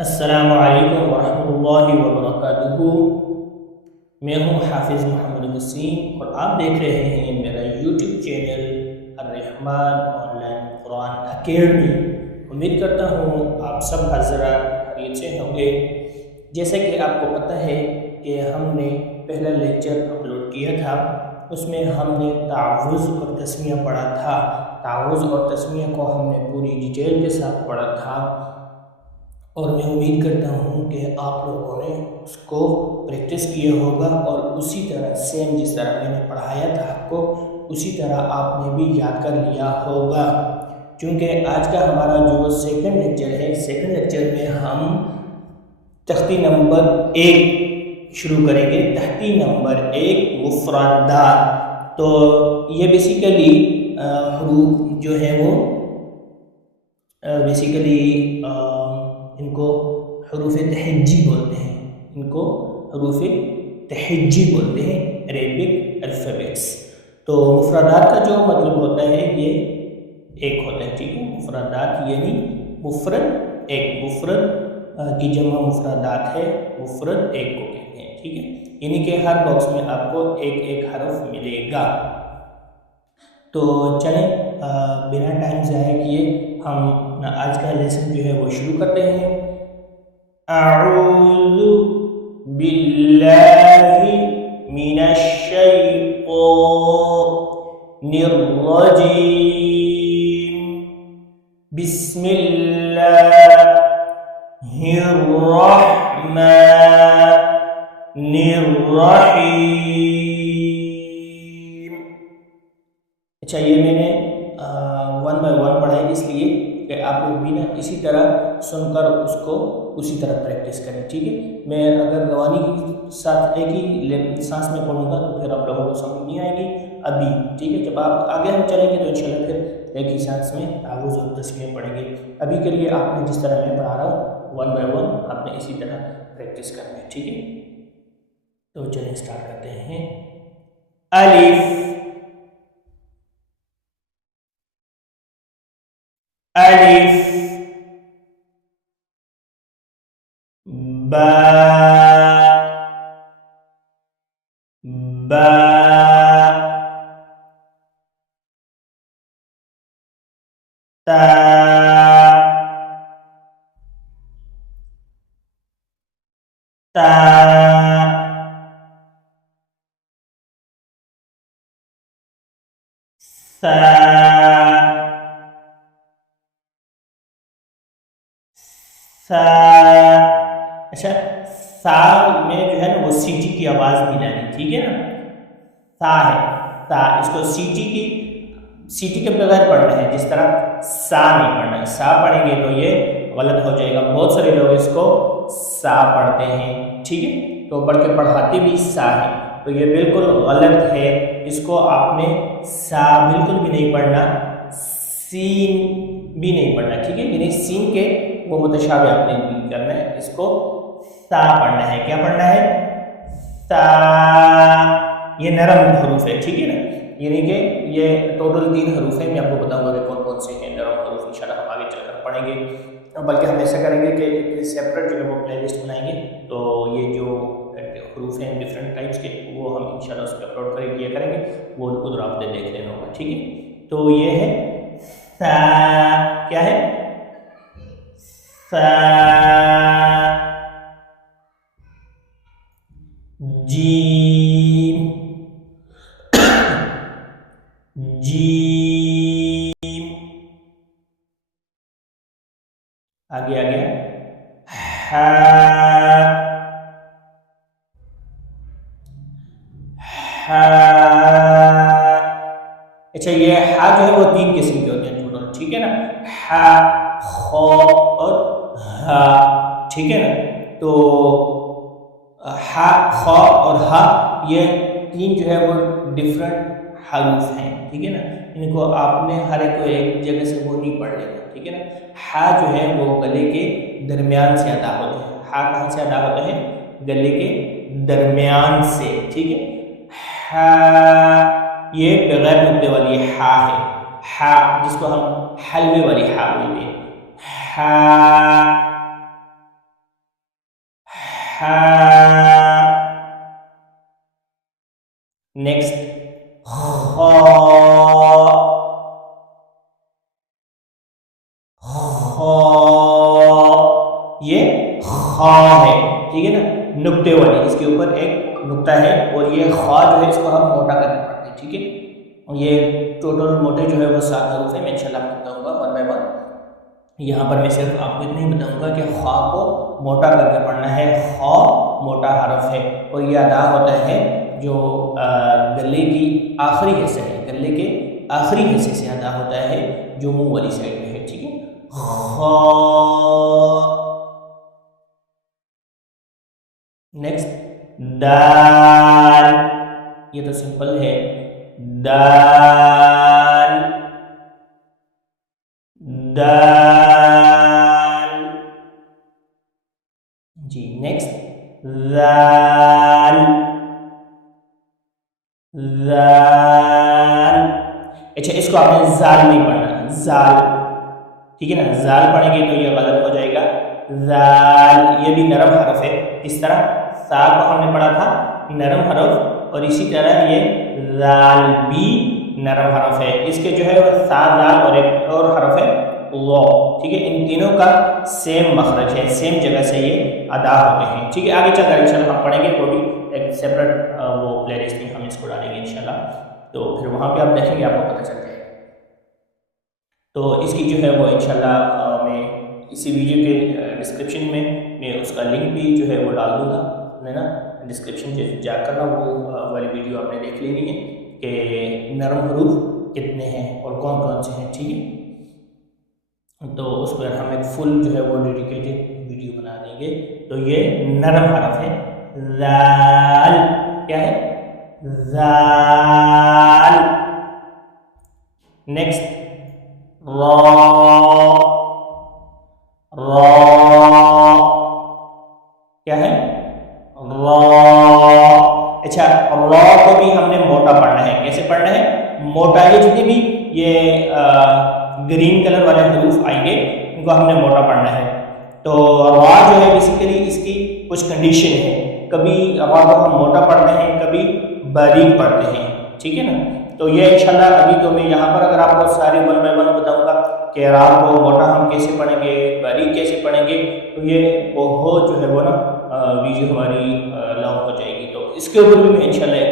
السلام علیکم ورحمۃ اللہ وبرکاتہ۔ میں ہوں حافظ محمد وسیم اور آپ دیکھ رہے ہیں میرا یوٹیوب چینل الرحمن آن لائن قرآن اکیڈمی۔ امید کرتا ہوں آپ سب حضرات خیریت سے ہوں گے۔ جیسا کہ آپ کو پتہ ہے کہ ہم نے پہلا لیکچر اپلوڈ کیا تھا، اس میں ہم نے تعوذ اور تسمیہ پڑھا تھا۔ تعوذ اور تسمیہ کو ہم نے پوری ڈیٹیل کے ساتھ پڑھا تھا اور میں امید کرتا ہوں کہ آپ لوگوں نے اس کو پریکٹس کیا ہوگا اور اسی طرح سیم جس طرح میں نے پڑھایا تھا آپ کو اسی طرح آپ نے بھی یاد کر لیا ہوگا۔ چونکہ آج کا ہمارا جو سیکنڈ لیکچر ہے، سیکنڈ لیکچر میں ہم تختی نمبر 1 شروع کریں گے۔ تختی نمبر 1 مفردات۔ تو یہ بیسیکلی حروف جو ہے وہ ان کو حروف تہجی بولتے ہیں، ان کو حروف تہجی بولتے ہیں، عربک الفابیٹس۔ تو مفردات کا جو مطلب ہوتا ہے یہ ایک ہوتا ہے، ٹھیک ہے۔ مفردات یعنی مفرد ایک، مفرد کی جمع مفردات ہے، مفرد ایک کو کہتے ہیں، ٹھیک ہے۔ یعنی کہ ہر باکس میں آپ کو ایک ایک حرف ملے گا۔ تو چلیں بنا ٹائم ضائع کیے ہم آج کا لیسن جو ہے وہ شروع کرتے ہیں۔ اعوذ باللہ من الشیطان الرجیم، بسم اللہ الرحمن الرحیم۔ اچھا، یہ میں نے 1 by 1 پڑھا ہے اس لیے کہ آپ لوگ بھی نا اسی طرح سن کر اس کو اسی طرح پریکٹس کریں، ٹھیک ہے۔ میں اگر روانی کے ساتھ ایک ہی سانس میں پڑھوں گا تو پھر آپ لوگوں کو سمجھ نہیں آئے گی ابھی، ٹھیک ہے۔ جب آپ آگے ہم چلیں گے تو انشاءاللہ پھر ایک ہی سانس میں تعوذ اور تسمیہ پڑھیں گے۔ ابھی کے لیے آپ نے جس طرح میں پڑھا رہا ہوں 1 by 1 آپ نے اسی طرح پریکٹس کرنا ہے، ٹھیک ہے۔ تو چلیں اسٹارٹ کرتے ہیں۔ الف الف، با با، تا تا، سا سا۔ اچھا، سا میں جو ہے نا وہ سی ٹی کی آواز نہیں لانی، ٹھیک ہے نا۔ سا ہے، سا، اس کو سی ٹی کے بغیر پڑھنا ہے، جس طرح سا نہیں پڑھنا ہے۔ سا پڑھیں گے تو یہ غلط ہو جائے گا۔ بہت سارے لوگ اس کو سا پڑھتے ہیں، ٹھیک ہے، تو پڑھ کے پڑھاتے بھی سا ہے، تو یہ بالکل غلط ہے۔ اس کو آپ نے سا بالکل بھی نہیں پڑھنا، سین بھی نہیں پڑھنا، ٹھیک ہے۔ یعنی سین کے وہ متشابہ آپ نے کرنا ہے، اس کو سا پڑھنا ہے۔ کیا پڑھنا ہے؟ سا۔ یہ نرم حروف ہے، ٹھیک ہے نا۔ یعنی کہ یہ ٹوٹل 3 حروف ہیں، میں آپ کو بتاؤں گا کہ کون کون سے ہیں نرم حروف، انشاءاللہ ہم آگے چل کر پڑھیں گے۔ بلکہ ہم ایسا کریں گے کہ ایک سیپریٹ جو ہے وہ پلے لسٹ بنائیں گے، تو یہ جو حروف ہیں ڈفرینٹ ٹائپس کے وہ ہم انشاءاللہ اس پہ اپلوڈ کیا کریں گے، وہ ادھر آپ نے دیکھ لینا ہوگا، ٹھیک ہے۔ تو یہ ہے سا، کیا ہے؟ سا۔ جیم جیم، آگے آ گیا ہا ہا۔ اچھا، یہ ہا جو ہے وہ 3 قسم کے ہوتے ہیں ٹوٹل، ٹھیک ہے نا۔ ہا، خو اور ہا، ٹھیک ہے نا۔ تو ہا، خو اور ہا یہ 3 جو ہے وہ ڈفرینٹ حروف ہیں، ٹھیک ہے نا۔ ان کو آپ نے ہر ایک کو ایک جگہ سے وہ نہیں پڑھ لینا، ٹھیک ہے نا۔ ہا جو ہے وہ گلے کے درمیان سے ادا ہوتا ہے۔ ہا کہاں سے ادا ہوتا ہے؟ گلے کے درمیان سے، ٹھیک ہے۔ ہا یہ بغیر نقطے والی ہا ہے، ہا جس کو ہم حلوے والی ہا بولتے ہیں۔ ہا نیکسٹ خ، یہ خا ہے، ٹھیک ہے نا، نقطے والی، اس کے اوپر ایک نقطہ ہے، اور یہ خا جو ہے اس کو ہم موٹا کرنا پڑتا ہے، ٹھیک ہے. یہ ٹوٹل موٹے جو ہے وہ 7 حروف ہے. میں انشاءاللہ آپ کو بتاؤں گا ون بائی ون. یہاں پر میں صرف آپ کو اتنا ہی بتاؤں گا کہ خا کو موٹا کر کے پڑھنا ہے. خا موٹا حرف ہے، اور یہ ادا ہوتا ہے جو گلے کی آخری حصے ہے، گلے کے آخری حصے سے ادا ہوتا ہے جو منہ والی سائڈ میں ہے، ٹھیک ہے. خا. نیکسٹ دال، یہ تو سمپل ہے، دال دال جی. نیکسٹ زال زال. اچھا اس کو آپ نے زال نہیں پڑھنا، زال، ٹھیک ہے نا. زال پڑھیں گے تو یہ غلط ہو جائے گا. زال یہ بھی نرم حرف ہے. کس طرح سا کو ہم نے پڑھا تھا نرم حرف، اور اسی طرح یہ زال بھی نرم حرف ہے. اس کے جو ہے وہ سا زال اور ایک اور حرف ہے وا، ٹھیک ہے. ان تینوں کا سیم مخرج ہے، سیم جگہ سے یہ ادا ہوتے ہیں، ٹھیک ہے. آگے چل کر انشاءاللہ ہم پڑھیں گے، وہ بھی ایک سیپریٹ وہ پلے لسٹ میں ہم اس کو ڈالیں گے انشاءاللہ. تو پھر وہاں پہ آپ دیکھیں گے، آپ کو پتہ چل جائے گا. تو اس کی جو ہے وہ انشاءاللہ میں اسی ویڈیو کے ڈسکرپشن میں اس کا لنک بھی جو ہے وہ ڈال دوں گا. ہے نا، ڈسکرپشن جا کر نا وہ والی ویڈیو آپ نے دیکھ لینی ہے کہ نرم حروف کتنے ہیں اور کون کون سے ہیں، ٹھیک ہے. تو اس پر ہم ایک فل جو ہے وہ ڈیڈیکیٹڈ ویڈیو بنا دیں گے. تو یہ نرم حرف ہے. زال کیا ہے؟ زال. نیکسٹ را، را کیا ہے؟ را. اچھا را کو بھی ہم نے موٹا پڑھنا ہے. کیسے پڑھنا ہے؟ موٹا. یہ جتنے بھی یہ گرین کلر والے حروف آئیں گے ان کو ہم نے موٹا پڑھنا ہے. تو را جو ہے بیسیکلی اس کی کچھ کنڈیشن ہے، کبھی را کو ہم موٹا پڑھتے ہیں، کبھی باریک پڑھتے ہیں، ٹھیک ہے نا. تو یہ انشاءاللہ ابھی تو میں یہاں پر اگر آپ کو سارے ون بائی ون بتاؤں گا کہ را کو موٹا ہم کیسے پڑھیں گے، باریک کیسے پڑھیں گے، تو یہ بہت جو ہے وہ نا ویڈیو ہماری لانگ ہو جائے گی. تو اس کے اوپر بھی میں انشاءاللہ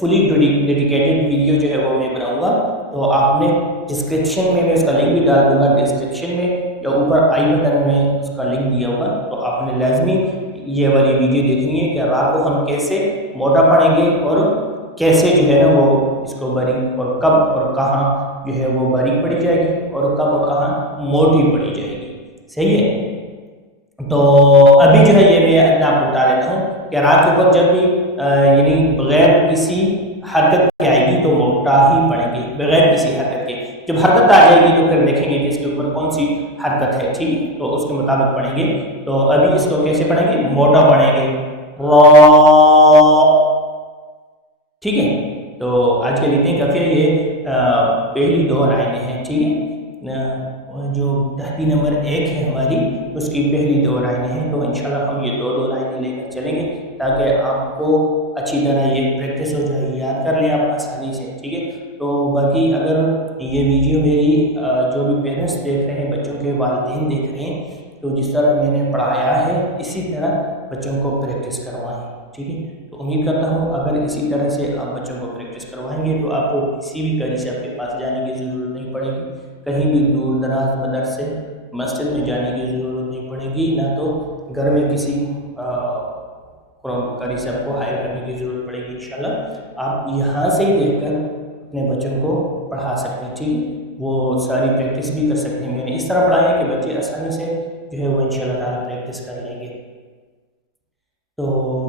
فلی ڈیڈیکیٹڈ ویڈیو جو ہے وہ میں بناؤں گا. تو آپ نے ڈسکرپشن میں اس کا لنک بھی ڈال دوں گا، ڈسکرپشن میں یا اوپر آئی بٹن میں اس کا لنک دیا ہوگا. تو آپ نے لازمی یہ والی ویڈیو دیکھنی ہے کہ را کو ہم کیسے موٹا پڑھیں گے اور کیسے جو ہے نا وہ اس کو باریک، اور کب اور کہاں جو ہے وہ باریک پڑھی جائے گی اور کب اور کہاں موٹی پڑھی جائے گی. صحیح ہے. تو ابھی جو ہے یہ میں آپ کو بتا دیتا ہوں کہ را کے اوپر جب بھی یعنی بغیر کسی حرکت کے آئے گی تو موٹا ہی پڑھیں گے، بغیر کسی حرکت کے. جب حرکت آ جائے گی تو پھر دیکھیں گے کہ اس کے اوپر کون سی حرکت ہے، ٹھیک ہے. تو اس کے مطابق پڑھیں گے. تو ابھی اس کو کیسے پڑھیں گے؟ موٹا پڑھیں گے، را، ٹھیک ہے. تو آج کے لیے اتنے کافی ہے. یہ پہلی 2 لائنیں ہیں، ٹھیک ہے. جو تحتی نمبر 1 ہے ہماری، اس کی پہلی 2 لائنیں ہیں. تو انشاءاللہ ہم یہ 2 لائنیں لے کر چلیں گے تاکہ آپ کو اچھی طرح یہ پریکٹس ہو جائے، یاد کر لیں آپ آسانی سے، ٹھیک ہے. تو باقی اگر یہ ویڈیو میری جو بھی پیرنٹس دیکھ رہے ہیں، بچوں کے والدین دیکھ رہے ہیں، تو جس طرح میں نے پڑھایا ہے اسی طرح بچوں کو پریکٹس کروائیں، ٹھیک ہے. تو امید کرتا ہوں اگر اسی طرح سے آپ بچوں کو پریکٹس کروائیں گے تو آپ کو کسی بھی قاری صاحب کے پاس جانے کی ضرورت نہیں پڑے گی، کہیں بھی دور دراز مدرسے مسجد میں جانے کی ضرورت نہیں پڑے گی، نہ تو گھر میں کسی قاری صاحب کو ہائر کرنے کی ضرورت پڑے گی. انشاءاللہ آپ یہاں سے ہی دیکھ کر اپنے بچوں کو پڑھا سکتے ہیں، ٹھیک. وہ ساری پریکٹس بھی کر سکتے ہیں. میں نے اس طرح پڑھایا ہے کہ بچے آسانی سے جو ہے وہ انشاءاللہ تعالیٰ پریکٹس کر لیں گے. تو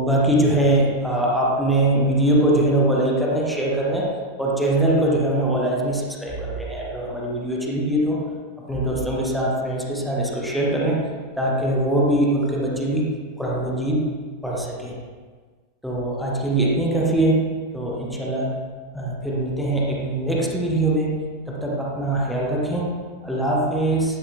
باقی جو ہے آپ نے ویڈیو کو جو ہے وہ لائک کرنا ہے، شیئر کرنا ہے، اور چینل کو جو ہے وہ لازمی سبسکرائب کر دینا ہے. اگر ہماری ویڈیو اچھی لگی ہے تو اپنے دوستوں کے ساتھ، فرینڈس کے ساتھ اس کو شیئر کریں تاکہ وہ بھی، ان کے بچے بھی قرآن مجید پڑھ سکیں. تو آج کے لیے اتنی کافی ہے. تو انشاءاللہ پھر ملتے ہیں ایک نیکسٹ ویڈیو میں. تب تک اپنا خیال رکھیں. اللہ حافظ.